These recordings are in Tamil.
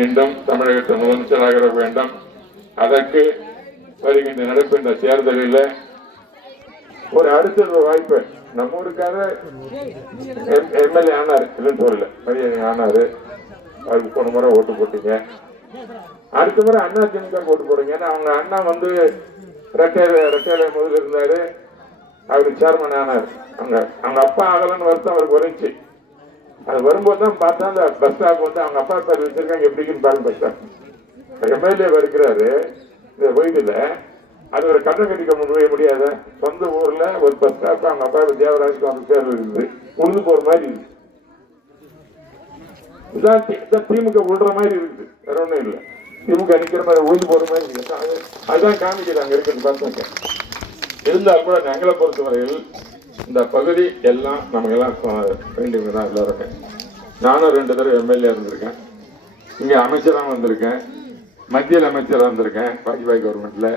மீண்டும் தமிழகத்தின் முதலமைச்சராக வேண்டும். அதற்கு வருகின்ற நடக்கின்ற தேர்தலில் ஒரு அடுத்த வாய்ப்பு நம்ம ஊருக்காக எம்எல்ஏ ஆனாரு, இல்லைன்னு சொல்லல, பையன் ஆனாரு. அதுக்கு போன முறை ஓட்டு போட்டீங்க. அடுத்த முறை அண்ணா திமுக ஓட்டு போடுங்க. ஏன்னா அவங்க அண்ணா வந்து ரெட்டையில முதல்ல இருந்தாரு, அவரு சேர்மன் ஆனார். அவங்க அப்பா ஆகலன்னு வருத்தம் அவருக்கு வந்துச்சு. அது வரும்போது தான் பார்த்தா அந்த பஸ் ஸ்டாப் வந்து அவங்க அப்பா பேர் வச்சிருக்காங்க, எப்படின்னு பாருங்க. பஸ் ஸ்டாப் எம்எல்ஏ இருக்கிறாரு இந்த வயதுல, அது ஒரு கண்ணை கட்டிக்க முடியாத சொந்த ஊர்ல ஒரு பஸ் ஸ்டாப் அவங்க அப்பா தேவராஜுக்கு அவங்க பேர் இருக்குது, உழுது போற மாதிரி இருக்கு. இதான் திமுக விடுற மாதிரி இருக்குது, வேற ஒண்ணும் இல்லை. திமுக நிக்கிற மாதிரி உழுது போற மாதிரி இருக்கு. அதுதான் காமிக்கிறாங்க இருக்கிறது பார்த்தாங்க. இருந்தால் கூட எங்களை பொறுத்தவரையில் இந்த பகுதி எல்லாம் நமக்கு எல்லாம் வேண்டியவங்க தான் எல்லாருமே. நானும் 2 தடவை எம்எல்ஏ இருந்திருக்கேன், இங்க அமைச்சராக வந்திருக்கேன், மத்தியில் அமைச்சராக இருந்திருக்கேன் வாஜ்பாய் கவர்மெண்ட்ல.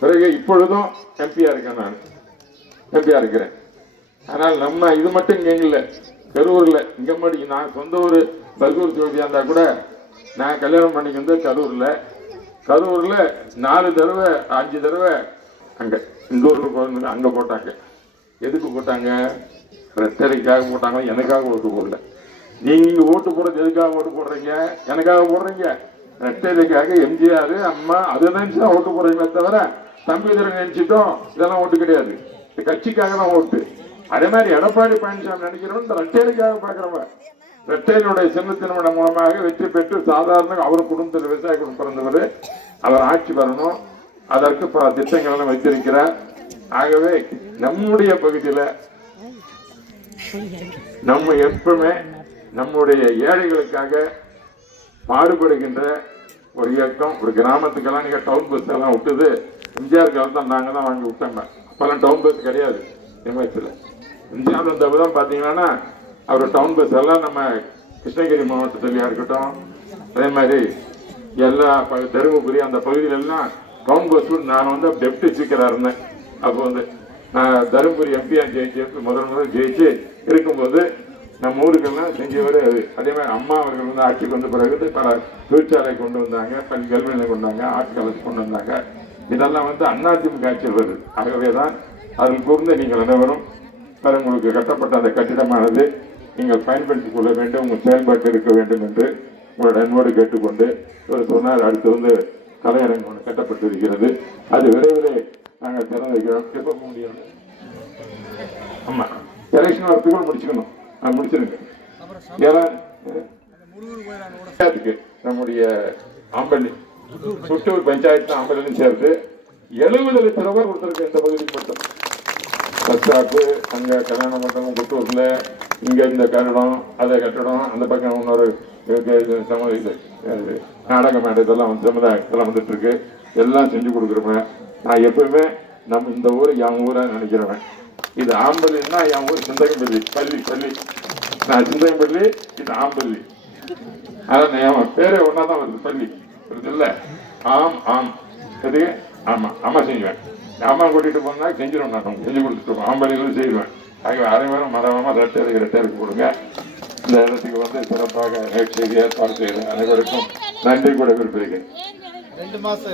பிறகு இப்பொழுதும் எம்பியா இருக்கேன், நான் எம்பியா இருக்கிறேன். ஆனால் நம்ம இது மட்டும் இங்க இல்லை, கரூர்ல இங்க மட்டும் நான் சொந்த ஊர் பர்கூர் ஜோதியா இருந்தா கூட நான் கல்யாணம் பண்ணிக்கு வந்து கரூர்ல 4 தடவை 5 தடவை அங்க இந்த ஊருக்கு அங்க போட்டாங்க. எதுக்கு போட்டாங்க? ரெட்டரைக்காக போட்டாங்க, எனக்காக ஓட்டு போடல. நீங்க இங்க ஓட்டு போடுறது எதுக்காக ஓட்டு போடுறீங்க? எனக்காக போடுறீங்க. ரெட்டரைக்காக எம்ஜிஆர் அம்மா அதை நினைச்சுதான் ஓட்டு போடுறீங்களே தவிர தம்பிதரை நினைச்சிட்டோம் இதெல்லாம் ஓட்டு கிடையாது. கட்சிக்காக தான் ஓட்டு. அதே மாதிரி எடப்பாடி பழனிசாமி நினைக்கிறவன் இந்த ரெட்டைக்காக பாக்குறவங்க. ரெட்டையினுடைய சின்னத்தின் மூலமாக வெற்றி பெற்று சாதாரண அவர் குடும்பத்தில் விவசாய குடும்பம் பிறந்தவர், அவர் ஆட்சி வரணும், அதற்கு பல திட்டங்களும் வைத்திருக்கிறார். ஆகவே நம்முடைய பகுதியில் நம்ம எப்பவுமே நம்முடைய ஏழைகளுக்காக பாடுபடுகின்ற ஒரு இயக்கம். ஒரு கிராமத்துக்கெல்லாம் நீங்க டவுன் பஸ் எல்லாம் விட்டுது எம்ஜிஆர் காலத்தான் நாங்க தான் வாங்கி விட்டாங்க. அப்பெல்லாம் டவுன் பஸ் கிடையாது எம்எஸ்ல. எம்ஜிஆர் வந்தப்பதான் பாத்தீங்கன்னா அவர் டவுன் பஸ் எல்லாம் நம்ம கிருஷ்ணகிரி மாவட்டத்திலயா இருக்கட்டும், அதே மாதிரி எல்லா தருமபுரி அந்த பகுதியிலெல்லாம் டவுன் பஸ் நான் வந்து டெப்டி ஸ்பீக்கரா இருந்தேன். அப்போ வந்து நான் தருமபுரி எம்பியா ஜெயிச்சு முதல் ஜெயிச்சு இருக்கும்போது நம்ம ஊருக்கெல்லாம் செஞ்சவர். அதே மாதிரி அம்மா அவர்கள் வந்து ஆட்சிக்கு வந்த பிறகு பல தொழிற்சாலை கொண்டு வந்தாங்க, பல கல்வி நிலையம் கொண்டு வந்தாங்க, ஆர்ட் காலேஜ் கொண்டு வந்தாங்க. இதெல்லாம் வந்து அதிமுக ஆட்சியில் வருது. ஆகவேதான் அதில் கூர்ந்து நீங்கள் அனைவரும் உங்களுக்கு கட்டப்பட்ட அந்த கட்டிடமானது நீங்கள் பயன்படுத்திக் கொள்ள வேண்டும், உங்கள் செயல்பாட்டு இருக்க வேண்டும் என்று உங்களோட அன்போடு கேட்டுக்கொண்டு சொன்னார். அடுத்து வந்து கலையரங்கம் ஒன்று கட்டப்பட்டிருக்கிறது, அது விரைவில் நாங்கள் திறந்து வைக்கிறோம். எப்போ முடியும்? ஆமா, எலெக்ஷன் வரத்துக்குள்ள முடிச்சுக்கணும். நான் முடிச்சிருங்க. ஏன்னா நம்முடைய ஆம்பள்ளி சுட்டூர் பஞ்சாயத்து ஆம்பள்ளியும் சேர்த்து 70 லட்சம் ரூபாய் கொடுத்துருக்கு இந்த பகுதிக்கு மட்டும். பஸ் ஸ்டாப்பு, அங்க கல்யாண மண்டபம் குட்டூர்ல, இங்க இந்த கட்டடம், அதை கட்டடம், அந்த பக்கம் இன்னொரு நாடக மேடை இதெல்லாம் வந்து சமுதாயத்தெல்லாம் வந்துட்டு இருக்கு. எல்லாம் செஞ்சு கொடுக்குறேன். நான் எப்பவுமே நம்ம இந்த ஊர் என் ஊரா நினைக்கிறவன். இது ஆம்பல்லின்னா என் ஊர் சிந்தகம்பள்ளி பள்ளி. நான் சிந்தகம்பள்ளி, இது ஆம்பள்ளி. அதான் என் பேரே ஒன்னாதான் வருது, பள்ளி இல்ல. ஆம் எது? ஆமா அம்மா செய்வேன். அம்மா கூட்டிட்டு போனா செஞ்சிடும், நான் செஞ்சு கொடுத்துருவோம். ஆம்பளிகளும் செய்வேன். ஆக அனைவரும் மறவாம ரெட்டைக்கு கொடுங்க. இந்த இடத்துக்கு வந்து சிறப்பாக நிகழ்ச்சி செய்து ஏற்பாடு செய்த அனைவருக்கும் நன்றி கூட விரும்புகிறேன். 2 மாசம்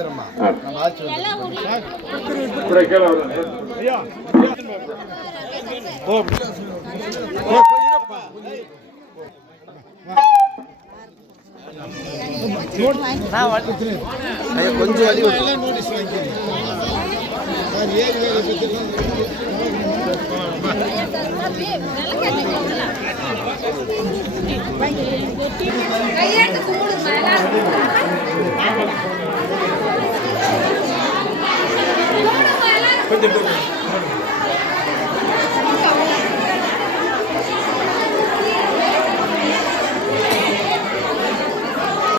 கொஞ்சம் கொஞ்சம்